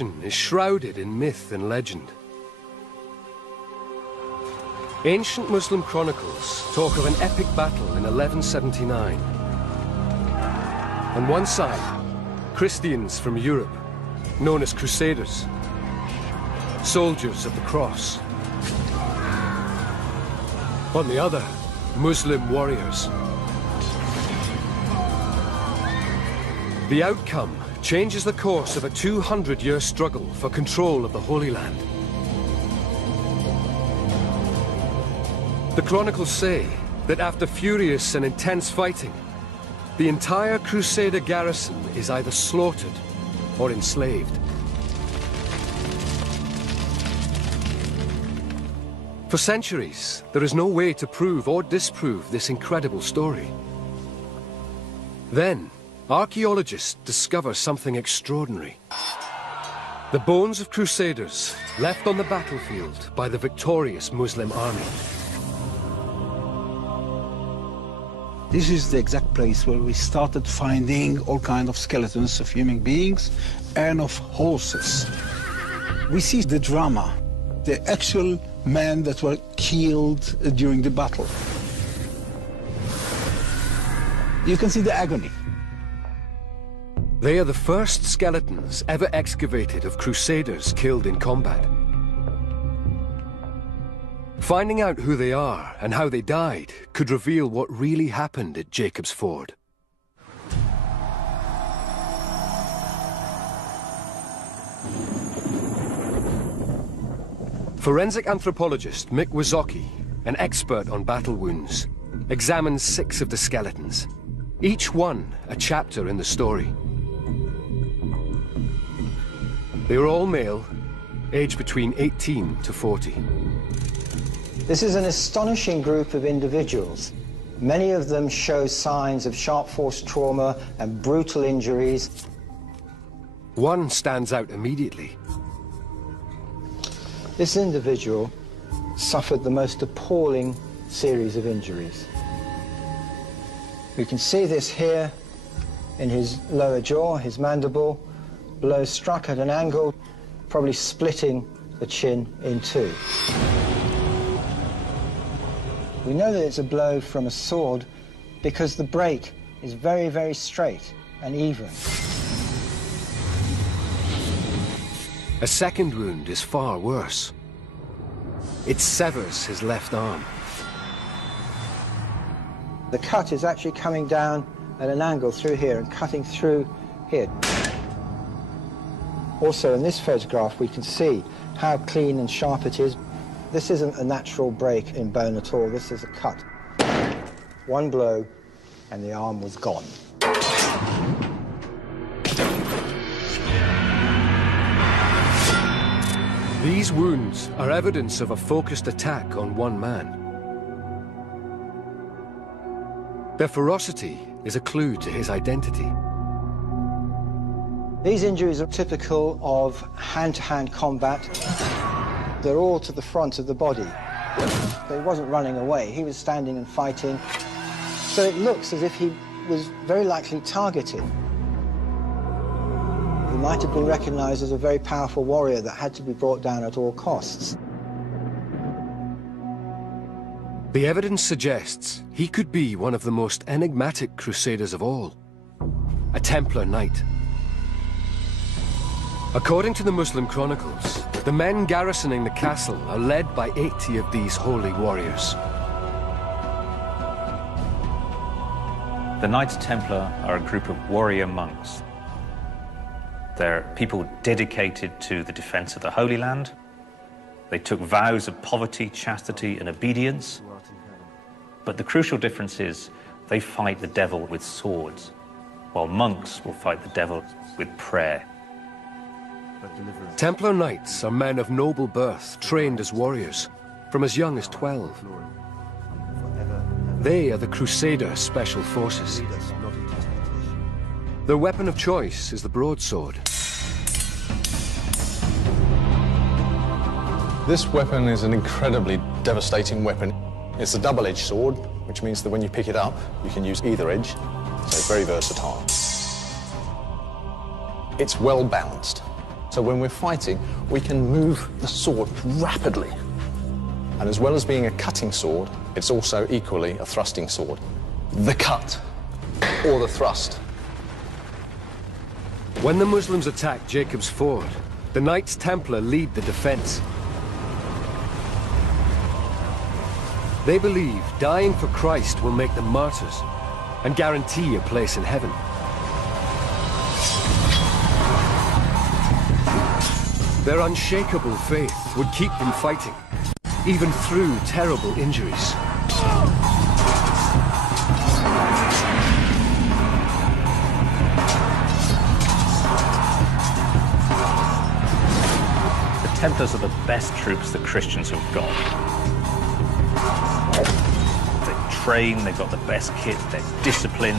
is shrouded in myth and legend. Ancient Muslim chronicles talk of an epic battle in 1179. On one side, Christians from Europe, known as Crusaders, soldiers of the cross. On the other, Muslim warriors. The outcome changes the course of a 200-year struggle for control of the Holy Land. The chronicles say that after furious and intense fighting, the entire Crusader garrison is either slaughtered or enslaved. For centuries, there is no way to prove or disprove this incredible story. Then, archaeologists discover something extraordinary. The bones of Crusaders left on the battlefield by the victorious Muslim army. This is the exact place where we started finding all kinds of skeletons of human beings and of horses. We see the drama, the actual men that were killed during the battle. You can see the agony. They are the first skeletons ever excavated of Crusaders killed in combat. Finding out who they are and how they died could reveal what really happened at Jacob's Ford. Forensic anthropologist Mick Wazocki, an expert on battle wounds, examines 6 of the skeletons, each one a chapter in the story. They were all male, aged between 18 to 40. This is an astonishing group of individuals. Many of them show signs of sharp force trauma and brutal injuries. One stands out immediately. This individual suffered the most appalling series of injuries. You can see this here in his lower jaw, his mandible, blow struck at an angle, probably splitting the chin in 2. We know that it's a blow from a sword because the break is very, very straight and even. A second wound is far worse. It severs his left arm. The cut is actually coming down at an angle through here and cutting through here. Also, in this photograph, we can see how clean and sharp it is. This isn't a natural break in bone at all. This is a cut. One blow, and the arm was gone. These wounds are evidence of a focused attack on one man. Their ferocity is a clue to his identity. These injuries are typical of hand-to-hand combat. They're all to the front of the body. But he wasn't running away, he was standing and fighting. So it looks as if he was very likely targeted. He might have been recognized as a very powerful warrior that had to be brought down at all costs. The evidence suggests he could be one of the most enigmatic crusaders of all, a Templar Knight. According to the Muslim chronicles, the men garrisoning the castle are led by 80 of these holy warriors. The Knights Templar are a group of warrior monks. They're people dedicated to the defense of the Holy Land. They took vows of poverty, chastity, and obedience. But the crucial difference is they fight the devil with swords, while monks will fight the devil with prayer. Templar Knights are men of noble birth, trained as warriors, from as young as 12. They are the Crusader Special Forces. Their weapon of choice is the broadsword. This weapon is an incredibly devastating weapon. It's a double-edged sword, which means that when you pick it up, you can use either edge, so it's very versatile. It's well balanced. So when we're fighting, we can move the sword rapidly. And as well as being a cutting sword, it's also equally a thrusting sword. The cut, or the thrust. When the Muslims attack Jacob's Ford, the Knights Templar lead the defense. They believe dying for Christ will make them martyrs and guarantee a place in heaven. Their unshakable faith would keep them fighting, even through terrible injuries. The Templars are the best troops that Christians have got. They're trained, they've got the best kit, they're disciplined.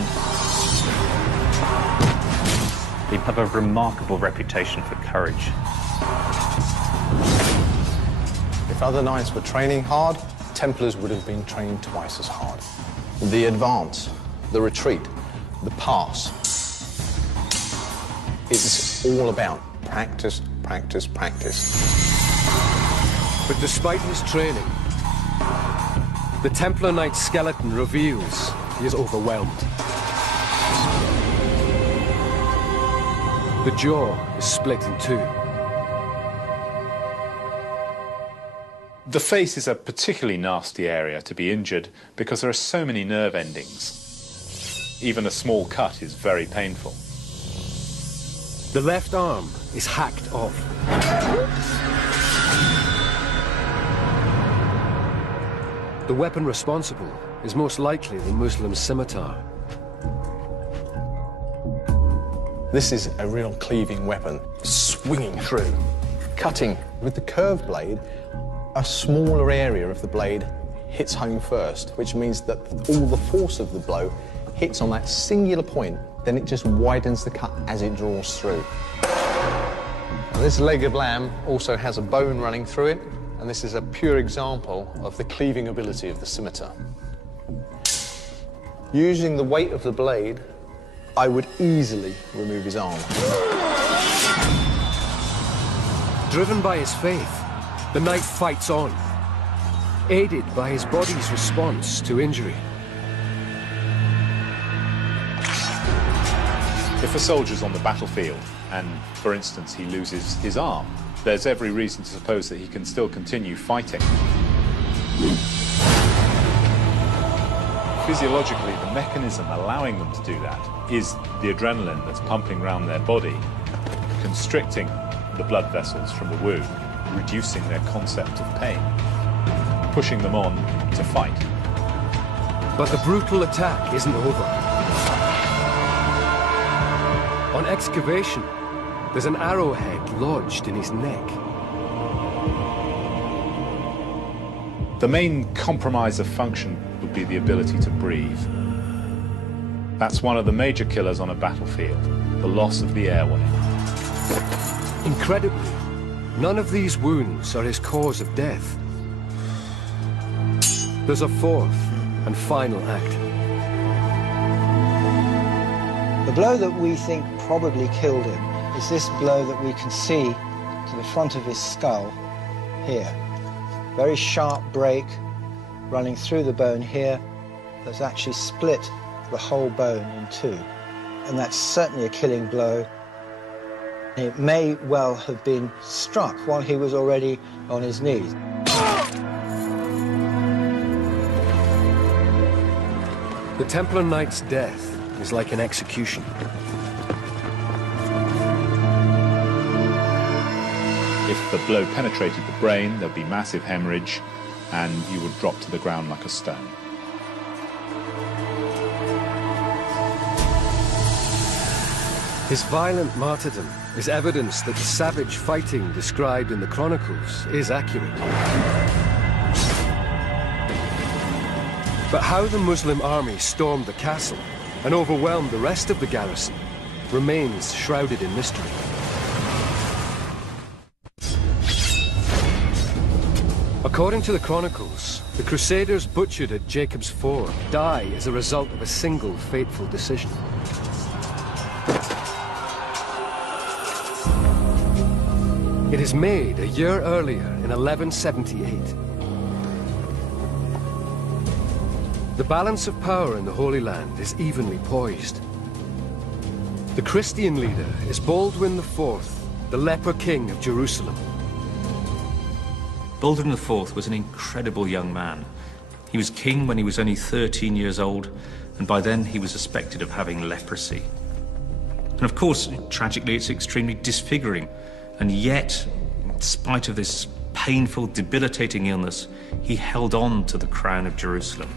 They have a remarkable reputation for courage. If other knights were training hard, Templars would have been training twice as hard. The advance, the retreat, the pass. It's all about practice, practice, practice. But despite his training, the Templar Knight's skeleton reveals he is overwhelmed. The jaw is split in two. The face is a particularly nasty area to be injured because there are so many nerve endings. Even a small cut is very painful. The left arm is hacked off. The weapon responsible is most likely the Muslim scimitar. This is a real cleaving weapon, swinging through, cutting. With the curved blade, a smaller area of the blade hits home first, which means that all the force of the blow hits on that singular point, then it just widens the cut as it draws through. Now, this leg of lamb also has a bone running through it, and this is a pure example of the cleaving ability of the scimitar. Using the weight of the blade, I would easily remove his arm. Driven by his faith, the knight fights on, aided by his body's response to injury. If a soldier's on the battlefield and, for instance, he loses his arm, there's every reason to suppose that he can still continue fighting. Physiologically, the mechanism allowing them to do that is the adrenaline that's pumping around their body, constricting the blood vessels from the wound, reducing their concept of pain, pushing them on to fight. But the brutal attack isn't over. On excavation, there's an arrowhead lodged in his neck. The main compromise of function would be the ability to breathe. That's one of the major killers on a battlefield, the loss of the airway. Incredibly, none of these wounds are his cause of death. There's a fourth and final act. The blow that we think probably killed him is this blow that we can see to the front of his skull here. Very sharp break running through the bone here that's actually split the whole bone in two. And that's certainly a killing blow. It may well have been struck while he was already on his knees. The Templar Knight's death is like an execution. If the blow penetrated the brain, there'd be massive hemorrhage, and you would drop to the ground like a stone. His violent martyrdom is evidence that the savage fighting described in the Chronicles is accurate. But how the Muslim army stormed the castle and overwhelmed the rest of the garrison remains shrouded in mystery. According to the Chronicles, the Crusaders butchered at Jacob's Ford die as a result of a single fateful decision. It is made a year earlier in 1178. The balance of power in the Holy Land is evenly poised. The Christian leader is Baldwin IV, the leper king of Jerusalem. Baldwin IV was an incredible young man. He was king when he was only 13 years old, and by then he was suspected of having leprosy. And of course, tragically, it's extremely disfiguring. And yet, in spite of this painful, debilitating illness, he held on to the crown of Jerusalem.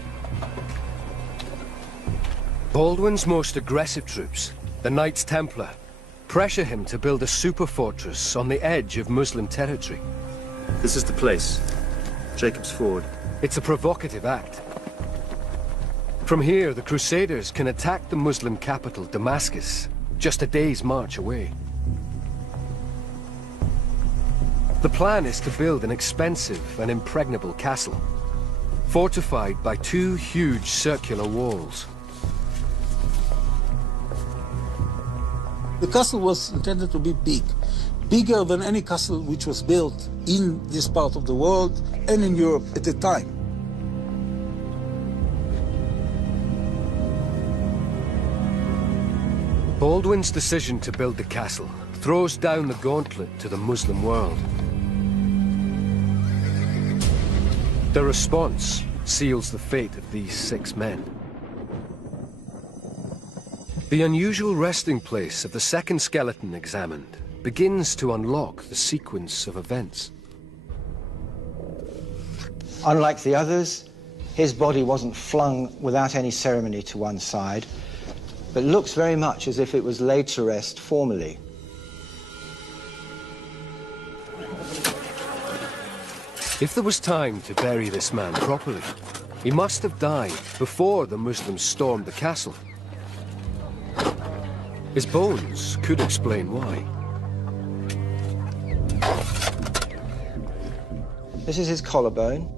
Baldwin's most aggressive troops, the Knights Templar, pressure him to build a super fortress on the edge of Muslim territory. This is the place. Jacob's Ford. It's a provocative act. From here, the Crusaders can attack the Muslim capital, Damascus, just a day's march away. The plan is to build an expensive and impregnable castle, fortified by two huge circular walls. The castle was intended to be big, bigger than any castle which was built in this part of the world and in Europe at the time. Baldwin's decision to build the castle throws down the gauntlet to the Muslim world. The response seals the fate of these 6 men. The unusual resting place of the second skeleton examined begins to unlock the sequence of events. Unlike the others, his body wasn't flung without any ceremony to one side, but looks very much as if it was laid to rest formally. If there was time to bury this man properly, he must have died before the Muslims stormed the castle. His bones could explain why. This is his collarbone.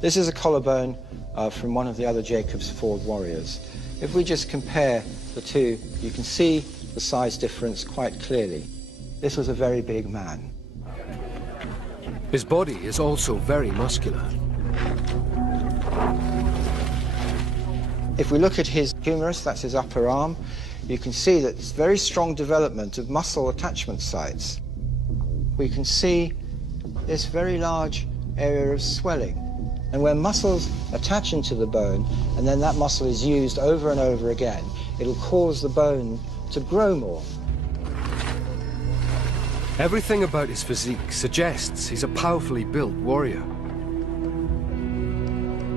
This is a collarbone from one of the other Jacob's Ford warriors. If we just compare the two, you can see the size difference quite clearly. This was a very big man. His body is also very muscular. If we look at his humerus, that's his upper arm, you can see that it's very strong development of muscle attachment sites. We can see this very large area of swelling. And when muscles attach into the bone, and then that muscle is used over and over again, it'll cause the bone to grow more. Everything about his physique suggests he's a powerfully built warrior.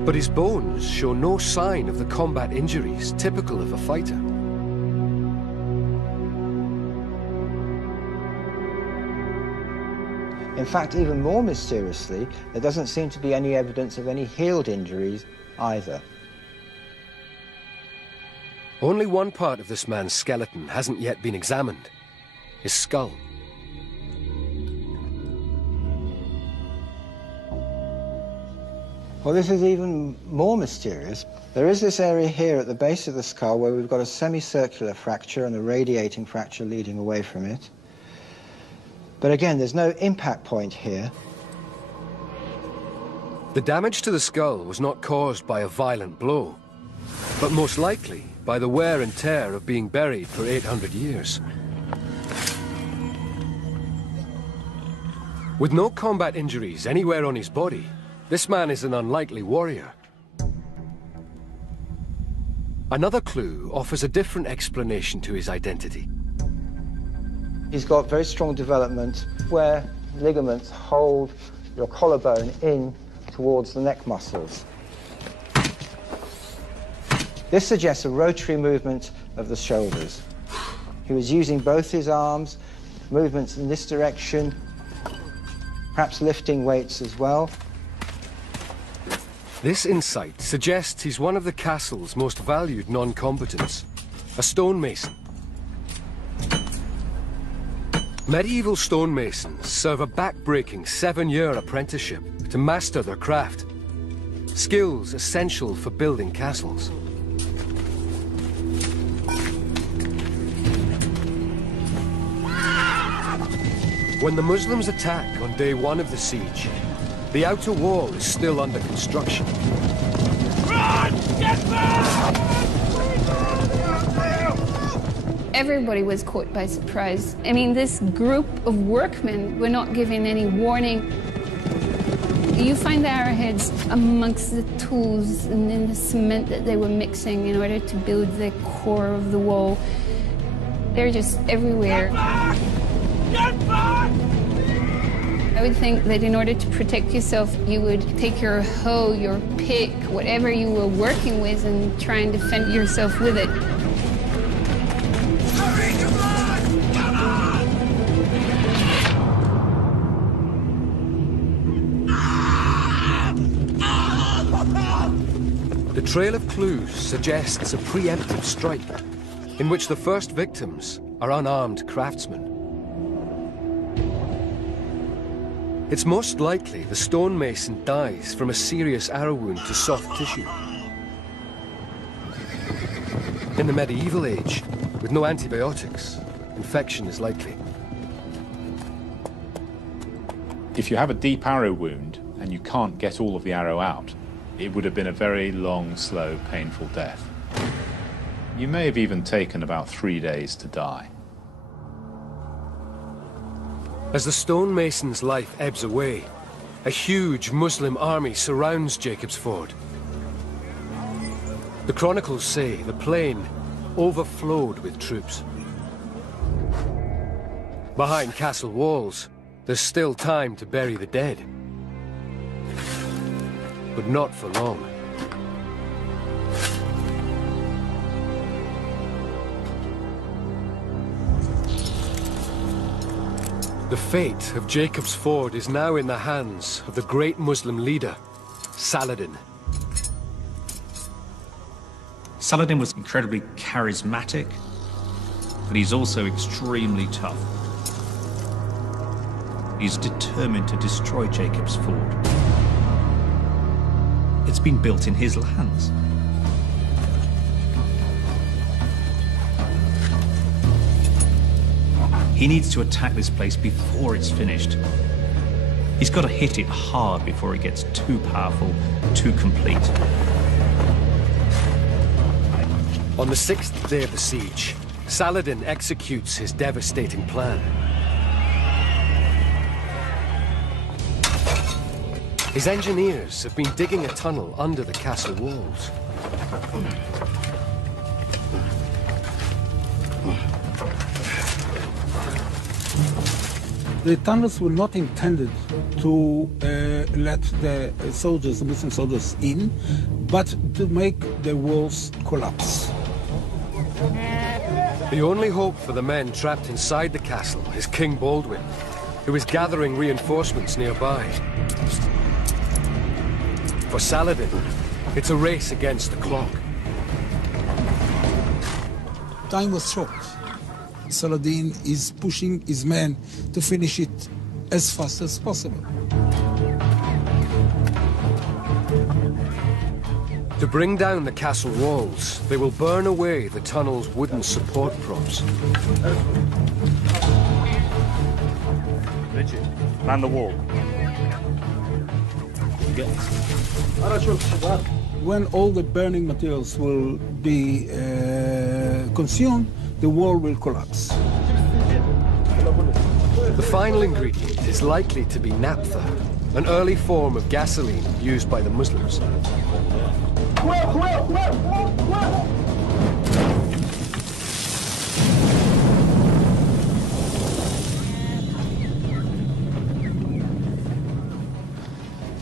But his bones show no sign of the combat injuries typical of a fighter. In fact, even more mysteriously, there doesn't seem to be any evidence of any healed injuries either. Only one part of this man's skeleton hasn't yet been examined: his skull. Well, this is even more mysterious. There is this area here at the base of the skull where we've got a semicircular fracture and a radiating fracture leading away from it. But again, there's no impact point here. The damage to the skull was not caused by a violent blow, but most likely by the wear and tear of being buried for 800 years. With no combat injuries anywhere on his body, this man is an unlikely warrior. Another clue offers a different explanation to his identity. He's got very strong development where ligaments hold your collarbone in towards the neck muscles. This suggests a rotary movement of the shoulders. He was using both his arms, movements in this direction, perhaps lifting weights as well. This insight suggests he's one of the castle's most valued non-combatants, a stonemason. Medieval stonemasons serve a back-breaking 7-year apprenticeship to master their craft, skills essential for building castles. When the Muslims attack on day 1 of the siege, the outer wall is still under construction. Run! Get back! Everybody was caught by surprise. I mean, this group of workmen were not given any warning. You find the arrowheads amongst the tools and in the cement that they were mixing in order to build the core of the wall. They're just everywhere. Get back! Get back! I would think that in order to protect yourself, you would take your hoe, your pick, whatever you were working with, and try and defend yourself with it. Hurry, come on! Come on! The trail of clues suggests a preemptive strike, in which the first victims are unarmed craftsmen. It's most likely the stonemason dies from a serious arrow wound to soft tissue. In the medieval age, with no antibiotics, infection is likely. If you have a deep arrow wound and you can't get all of the arrow out, it would have been a very long, slow, painful death. You may have even taken about 3 days to die. As the stonemason's life ebbs away, a huge Muslim army surrounds Jacob's Ford. The chronicles say the plain overflowed with troops. Behind castle walls, there's still time to bury the dead. But not for long. The fate of Jacob's Ford is now in the hands of the great Muslim leader, Saladin. Saladin was incredibly charismatic, but he's also extremely tough. He's determined to destroy Jacob's Ford. It's been built in his lands. He needs to attack this place before it's finished. He's got to hit it hard before it gets too powerful, too complete. On the 6th day of the siege, Saladin executes his devastating plan. His engineers have been digging a tunnel under the castle walls. The tunnels were not intended to let the soldiers, the Muslim soldiers, in, but to make the walls collapse. The only hope for the men trapped inside the castle is King Baldwin, who is gathering reinforcements nearby. For Saladin, it's a race against the clock. Time was short. Saladin is pushing his men to finish it as fast as possible. To bring down the castle walls, they will burn away the tunnel's wooden support props. Richard, man the wall. When all the burning materials will be consumed, the wall will collapse. The final ingredient is likely to be naphtha, an early form of gasoline used by the Muslims.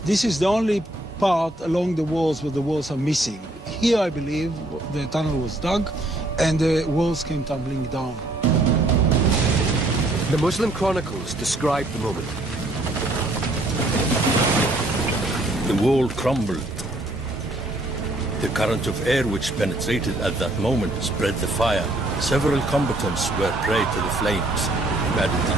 This is the only part along the walls where the walls are missing. Here, I believe, the tunnel was dug and the walls came tumbling down. The Muslim chronicles describe the moment. The wall crumbled. The current of air which penetrated at that moment spread the fire. Several combatants were prey to the flames. Immediately.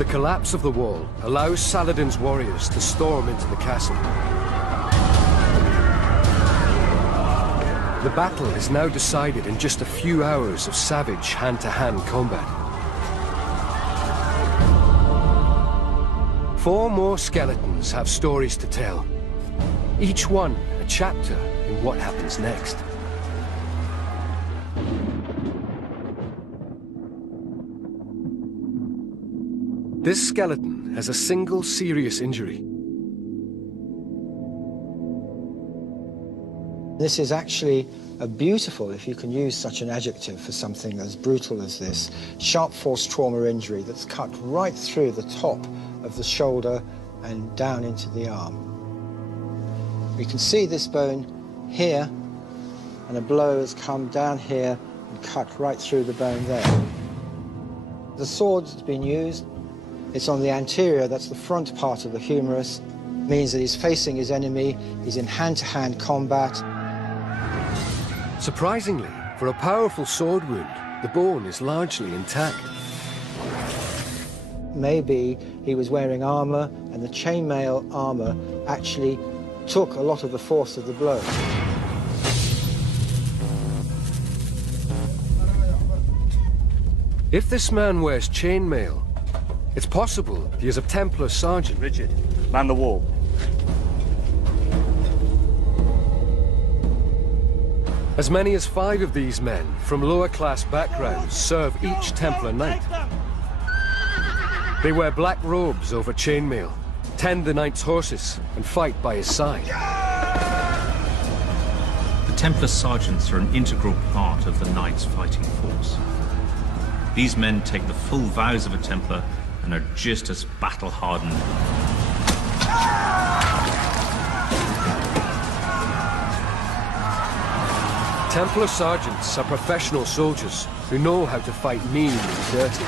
The collapse of the wall allows Saladin's warriors to storm into the castle. The battle is now decided in just a few hours of savage hand-to-hand combat. 4 more skeletons have stories to tell, each one a chapter in what happens next. This skeleton has a single serious injury. This is actually a beautiful, if you can use such an adjective for something as brutal as this, sharp force trauma injury that's cut right through the top of the shoulder and down into the arm. We can see this bone here, and a blow has come down here and cut right through the bone there. The sword that's been used, it's on the anterior, that's the front part of the humerus, means that he's facing his enemy, he's in hand-to-hand combat. Surprisingly, for a powerful sword wound, the bone is largely intact. Maybe he was wearing armor, and the chainmail armor actually took a lot of the force of the blow. If this man wears chainmail, it's possible he is a Templar sergeant. Richard, man the wall. As many as 5 of these men from lower-class backgrounds serve each Templar Knight. They wear black robes over chainmail, tend the Knight's horses, and fight by his side. The Templar sergeants are an integral part of the Knights' fighting force. These men take the full vows of a Templar and are just as battle-hardened. Templar sergeants are professional soldiers who know how to fight mean and dirty.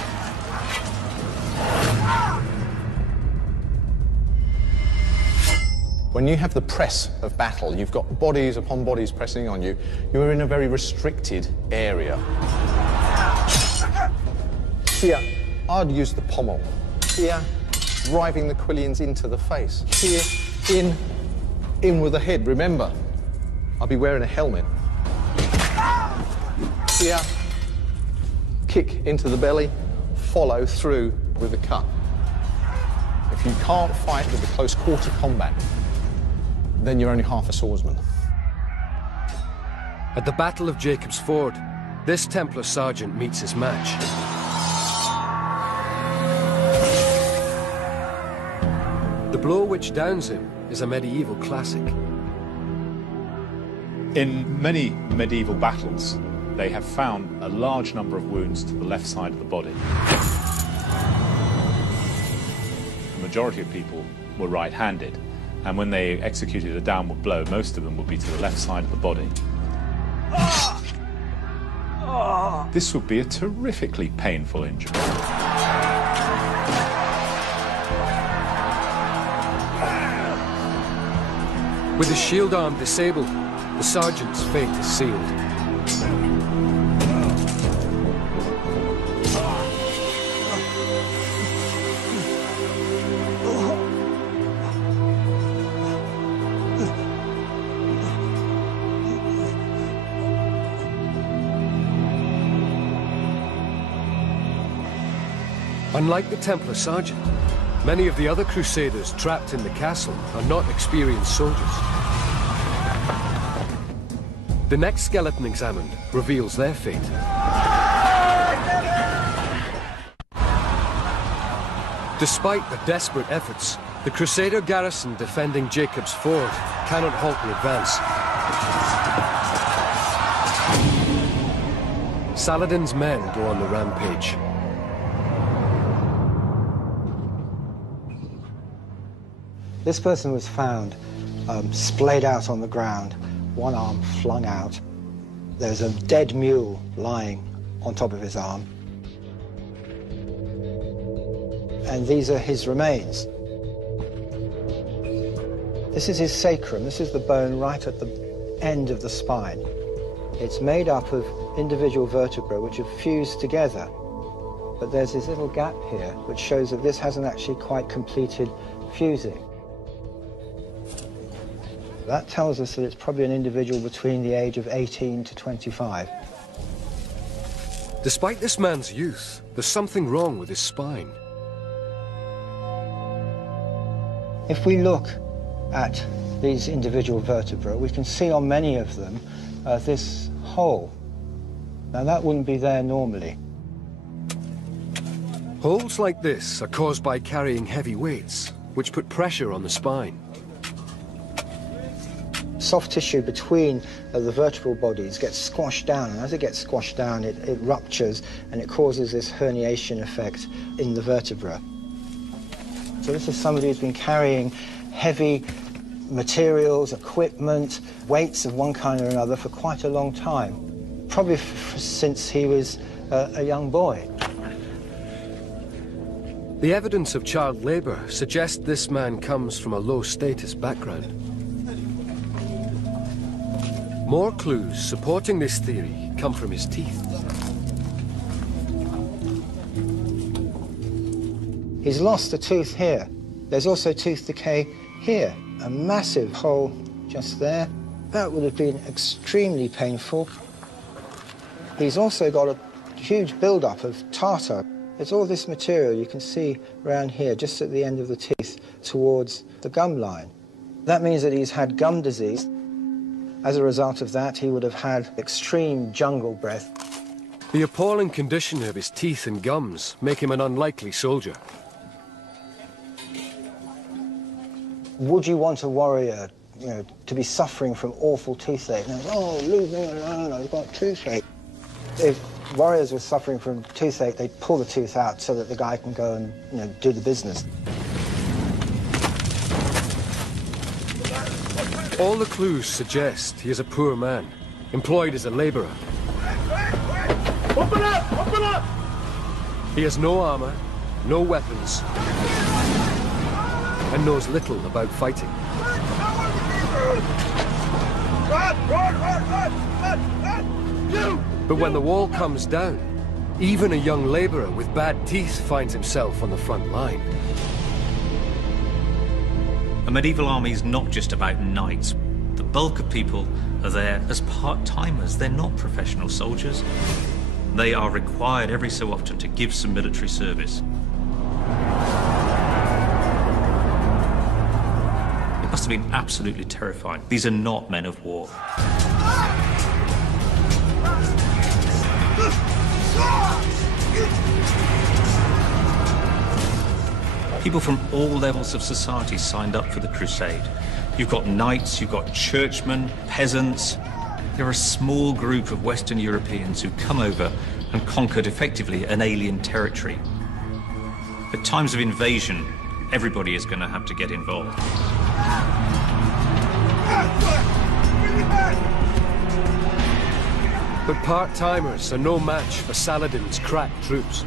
When you have the press of battle, you've got bodies upon bodies pressing on you, you are in a very restricted area. Here, I'd use the pommel. Here, driving the quillions into the face. Here, in with the head. Remember, I'll be wearing a helmet. Here, kick into the belly, follow through with the cut. If you can't fight with the close quarter combat, then you're only half a swordsman. At the Battle of Jacob's Ford, this Templar sergeant meets his match. The blow which downs him is a medieval classic. In many medieval battles, they have found a large number of wounds to the left side of the body. The majority of people were right-handed, and when they executed a downward blow, most of them would be to the left side of the body. This would be a terrifically painful injury. With his shield arm disabled, the sergeant's fate is sealed. Unlike the Templar sergeant, many of the other Crusaders trapped in the castle are not experienced soldiers. The next skeleton examined reveals their fate. Despite the desperate efforts, the Crusader garrison defending Jacob's Ford cannot halt the advance. Saladin's men go on the rampage. This person was found splayed out on the ground, one arm flung out. There's a dead mule lying on top of his arm. And these are his remains. This is his sacrum. This is the bone right at the end of the spine. It's made up of individual vertebrae which have fused together but there's this little gap here which shows that this hasn't actually quite completed fusing. That tells us that it's probably an individual between the age of 18 to 25. Despite this man's youth, there's something wrong with his spine. If we look at these individual vertebrae, we can see on many of them this hole. Now that wouldn't be there normally. Holes like this are caused by carrying heavy weights, which put pressure on the spine. Soft tissue between the vertebral bodies gets squashed down, and as it gets squashed down, it ruptures, and it causes this herniation effect in the vertebra. So this is somebody who's been carrying heavy materials, equipment, weights of one kind or another for quite a long time, probably since he was a young boy. The evidence of child labor suggests this man comes from a low-status background. More clues supporting this theory come from his teeth. He's lost a tooth here. There's also tooth decay here. A massive hole just there. That would have been extremely painful. He's also got a huge build-up of tartar. There's all this material you can see around here, just at the end of the teeth, towards the gum line. That means that he's had gum disease. As a result of that, he would have had extreme jungle breath. The appalling condition of his teeth and gums make him an unlikely soldier. Would you want a warrior, to be suffering from awful toothache? And, oh, leave me alone, I've got toothache. If warriors were suffering from toothache, they'd pull the tooth out so that the guy can go and, do the business. All the clues suggest he is a poor man, employed as a laborer. Open up! Open up! He has no armor, no weapons, and knows little about fighting. But when the wall comes down, even a young laborer with bad teeth finds himself on the front line. A medieval army is not just about knights. The bulk of people are there as part-timers. They're not professional soldiers. They are required every so often to give some military service. It must have been absolutely terrifying. These are not men of war. People from all levels of society signed up for the crusade. You've got knights, you've got churchmen, peasants. They're a small group of Western Europeans who come over and conquered effectively an alien territory. At times of invasion, everybody is going to have to get involved. But part-timers are no match for Saladin's crack troops.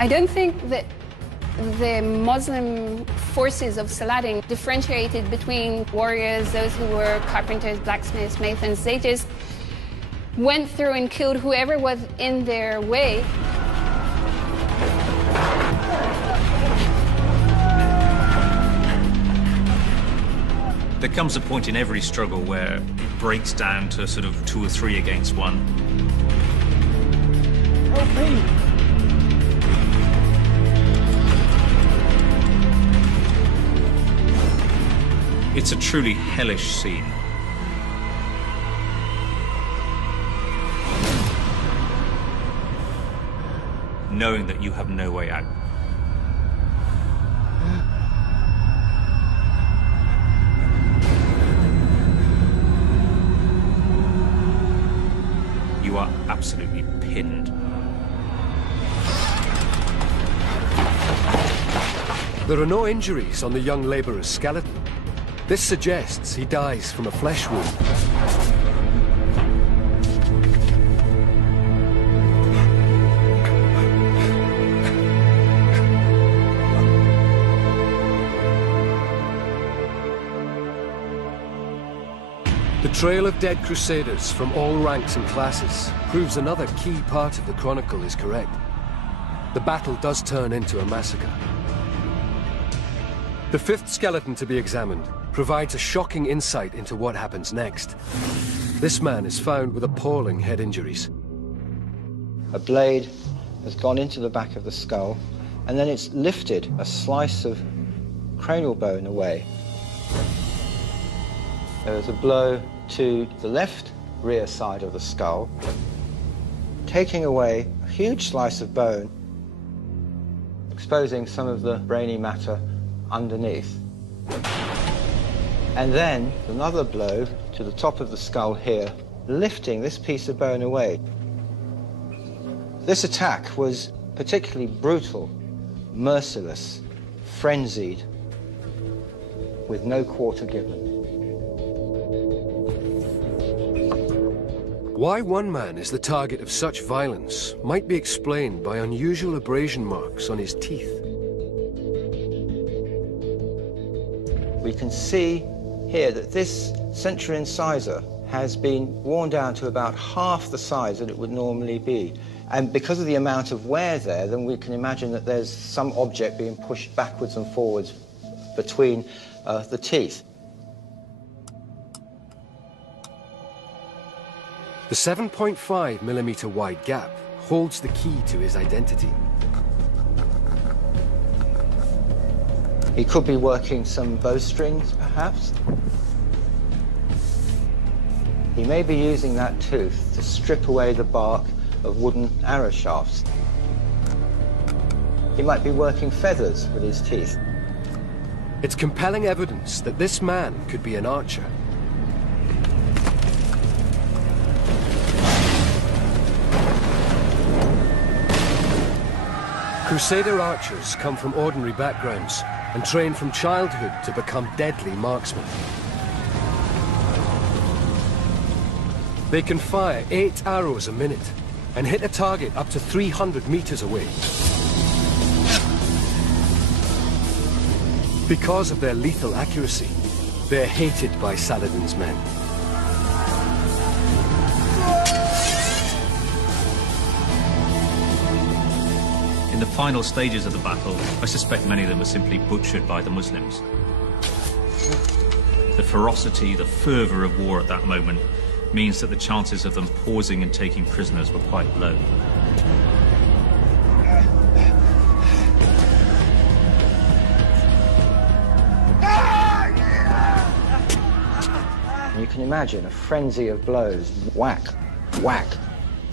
I don't think that the Muslim forces of Saladin differentiated between warriors, those who were carpenters, blacksmiths, masons. They just went through and killed whoever was in their way. There comes a point in every struggle where it breaks down to sort of 2 or 3 against 1. Help me! It's a truly hellish scene. Knowing that you have no way out. You are absolutely pinned. There are no injuries on the young labourer's skeleton. This suggests he dies from a flesh wound. The trail of dead crusaders from all ranks and classes proves another key part of the chronicle is correct. The battle does turn into a massacre. The fifth skeleton to be examined provides a shocking insight into what happens next. This man is found with appalling head injuries. A blade has gone into the back of the skull, and then it's lifted a slice of cranial bone away. There was a blow to the left rear side of the skull, taking away a huge slice of bone, exposing some of the brainy matter underneath. And then another blow to the top of the skull here, lifting this piece of bone away. This attack was particularly brutal, merciless, frenzied, with no quarter given. Why one man is the target of such violence might be explained by unusual abrasion marks on his teeth. We can see here that this central incisor has been worn down to about half the size that it would normally be. And because of the amount of wear there, then we can imagine that there's some object being pushed backwards and forwards between the teeth. The 7.5mm wide gap holds the key to his identity. He could be working some bowstrings, perhaps. He may be using that tooth to strip away the bark of wooden arrow shafts. He might be working feathers with his teeth. It's compelling evidence that this man could be an archer. Crusader archers come from ordinary backgrounds and train from childhood to become deadly marksmen. They can fire 8 arrows a minute and hit a target up to 300 meters away. Because of their lethal accuracy, they're hated by Saladin's men. In the final stages of the battle, I suspect many of them were simply butchered by the Muslims. The ferocity, the fervour of war at that moment means that the chances of them pausing and taking prisoners were quite low. You can imagine a frenzy of blows, whack, whack,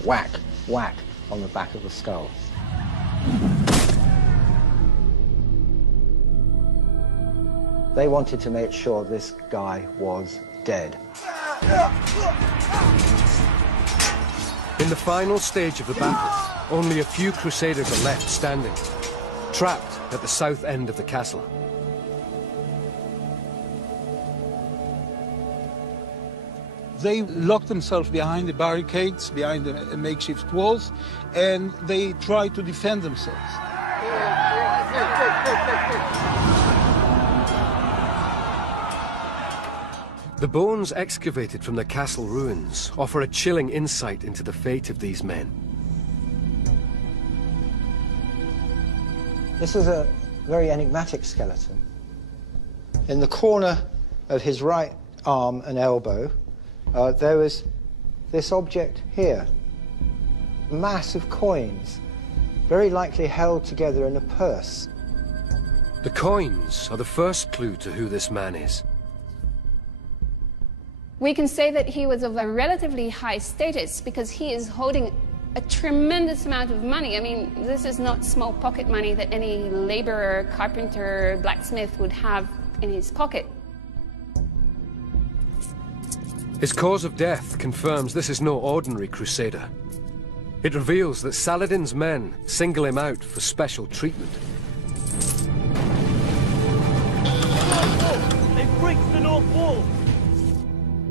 whack, whack, on the back of the skull. They wanted to make sure this guy was dead. In the final stage of the battle, only a few Crusaders are left standing, trapped at the south end of the castle. They locked themselves behind the barricades, behind the makeshift walls, and they tried to defend themselves. The bones excavated from the castle ruins offer a chilling insight into the fate of these men. This is a very enigmatic skeleton. In the corner of his right arm and elbow, there was this object here, a mass of coins, very likely held together in a purse. The coins are the first clue to who this man is. We can say that he was of a relatively high status because he is holding a tremendous amount of money. I mean, this is not small pocket money that any laborer, carpenter, blacksmith would have in his pocket. His cause of death confirms this is no ordinary crusader. It reveals that Saladin's men single him out for special treatment. They breached the north wall!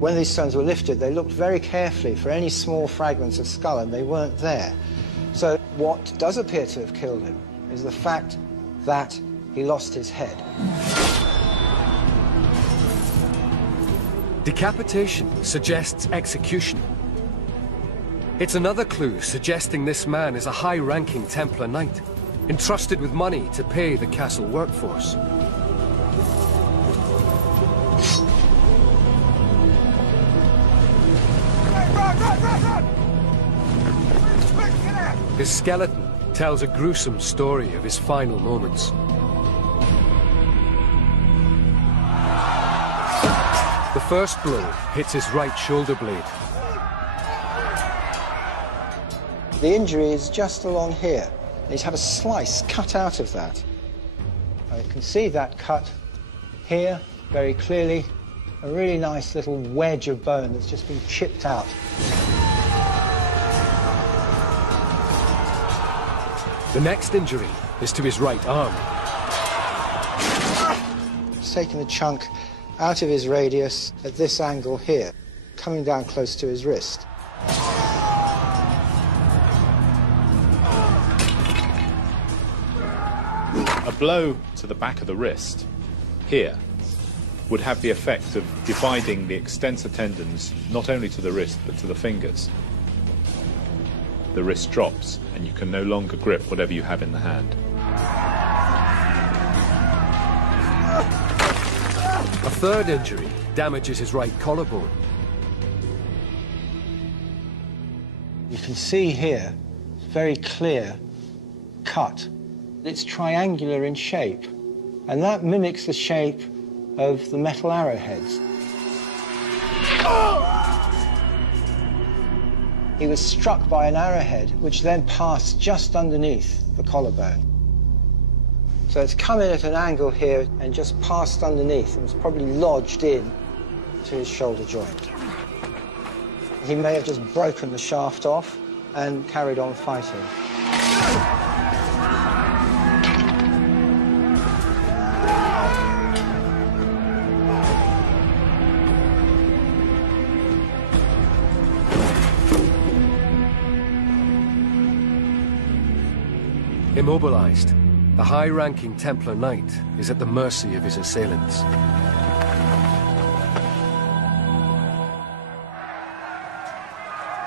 When these stones were lifted, they looked very carefully for any small fragments of skull, and they weren't there. So what does appear to have killed him is the fact that he lost his head. Decapitation suggests execution. It's another clue suggesting this man is a high-ranking Templar Knight, entrusted with money to pay the castle workforce. His skeleton tells a gruesome story of his final moments. The first blow hits his right shoulder blade. The injury is just along here. He's had a slice cut out of that. And you can see that cut here very clearly. A really nice little wedge of bone that's just been chipped out. The next injury is to his right arm. It's taken a chunk out of his radius at this angle here, coming down close to his wrist. A blow to the back of the wrist, here, would have the effect of dividing the extensor tendons not only to the wrist but to the fingers. The wrist drops and you can no longer grip whatever you have in the hand. A third injury damages his right collarbone. You can see here, it's very clear cut. It's triangular in shape, and that mimics the shape of the metal arrowheads. He was struck by an arrowhead, which then passed just underneath the collarbone. So it's come in at an angle here and just passed underneath and was probably lodged in to his shoulder joint. He may have just broken the shaft off and carried on fighting. Immobilized, the high-ranking Templar Knight is at the mercy of his assailants.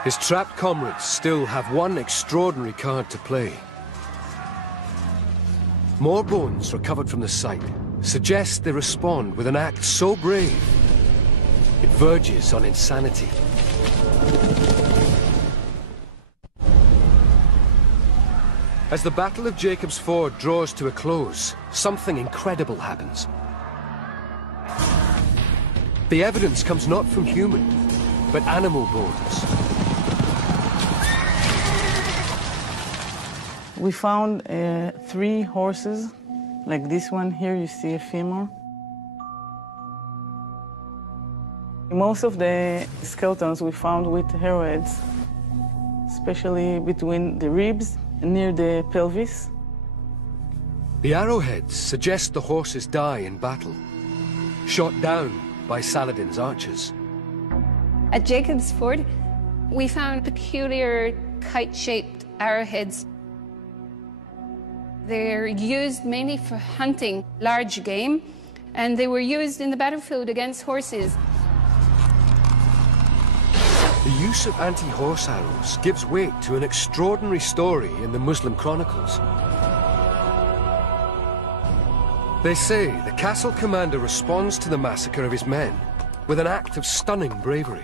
His trapped comrades still have one extraordinary card to play. More bones recovered from the site suggest they respond with an act so brave, it verges on insanity. As the Battle of Jacob's Ford draws to a close, something incredible happens. The evidence comes not from human, but animal bones. We found 3 horses, like this one here, you see a femur. Most of the skeletons we found with arrowheads, especially between the ribs and near the pelvis. The arrowheads suggest the horses die in battle, shot down by Saladin's archers. At Jacob's Ford, we found peculiar kite-shaped arrowheads. They're used mainly for hunting large game, and they were used in the battlefield against horses. The use of anti-horse arrows gives weight to an extraordinary story in the Muslim chronicles. They say the castle commander responds to the massacre of his men with an act of stunning bravery.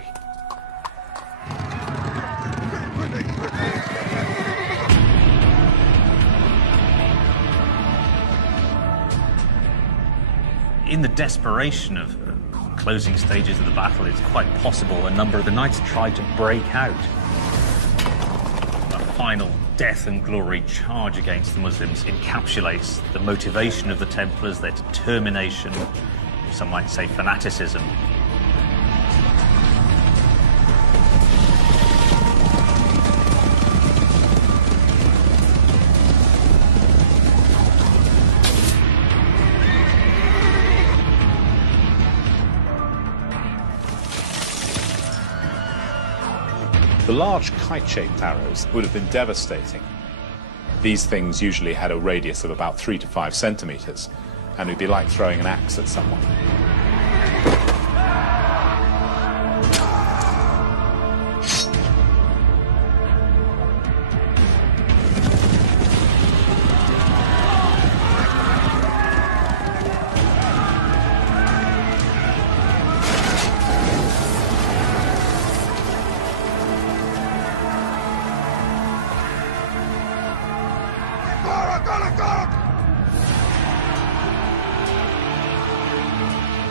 In the desperation of closing stages of the battle, it's quite possible a number of the knights tried to break out. A final death and glory charge against the Muslims encapsulates the motivation of the Templars, their determination, some might say fanaticism. The large kite-shaped arrows would have been devastating. These things usually had a radius of about 3 to 5 centimeters, and it would be like throwing an axe at someone.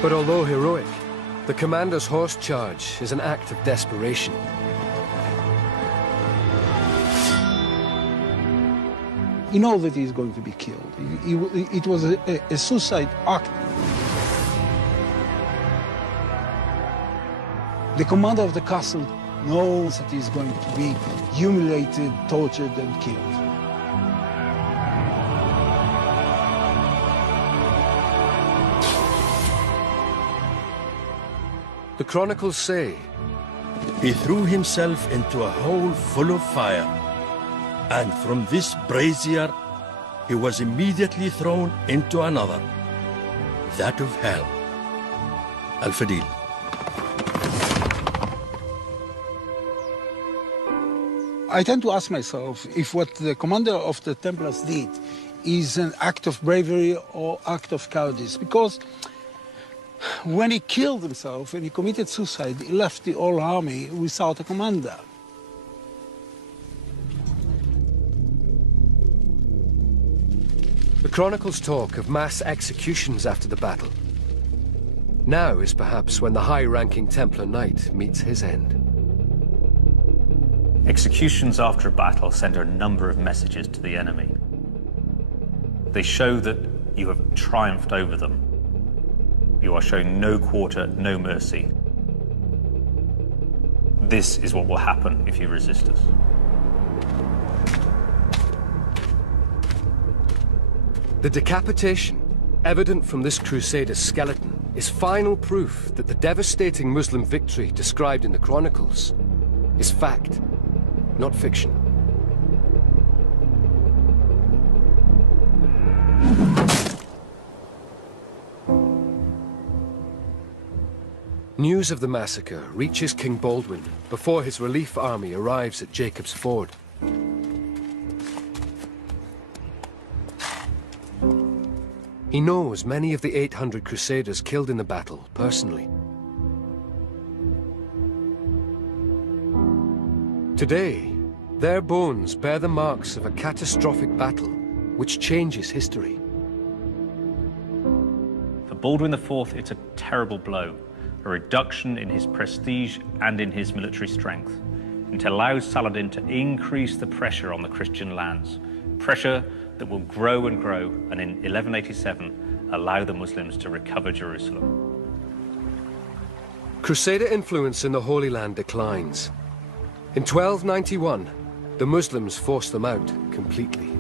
But although heroic, the commander's horse charge is an act of desperation. He knows that he's going to be killed. It was a suicide act. The commander of the castle knows that he's going to be humiliated, tortured, and killed. The chronicles say, he threw himself into a hole full of fire, and from this brazier he was immediately thrown into another, that of hell. Al-Fadil. I tend to ask myself if what the commander of the Templars did is an act of bravery or act of cowardice, because when he killed himself and he committed suicide, he left the whole army without a commander. The chronicles talk of mass executions after the battle. Now is perhaps when the high-ranking Templar Knight meets his end. Executions after a battle send a number of messages to the enemy. They show that you have triumphed over them. You are showing no quarter, no mercy. This is what will happen if you resist us. The decapitation, evident from this crusader's skeleton, is final proof that the devastating Muslim victory described in the chronicles is fact, not fiction. News of the massacre reaches King Baldwin before his relief army arrives at Jacob's Ford. He knows many of the 800 crusaders killed in the battle personally. Today, their bones bear the marks of a catastrophic battle which changes history. For Baldwin IV, it's a terrible blow, a reduction in his prestige and in his military strength. It allows Saladin to increase the pressure on the Christian lands, pressure that will grow and grow, and in 1187 allow the Muslims to recover Jerusalem. Crusader influence in the Holy Land declines. In 1291, the Muslims force them out completely.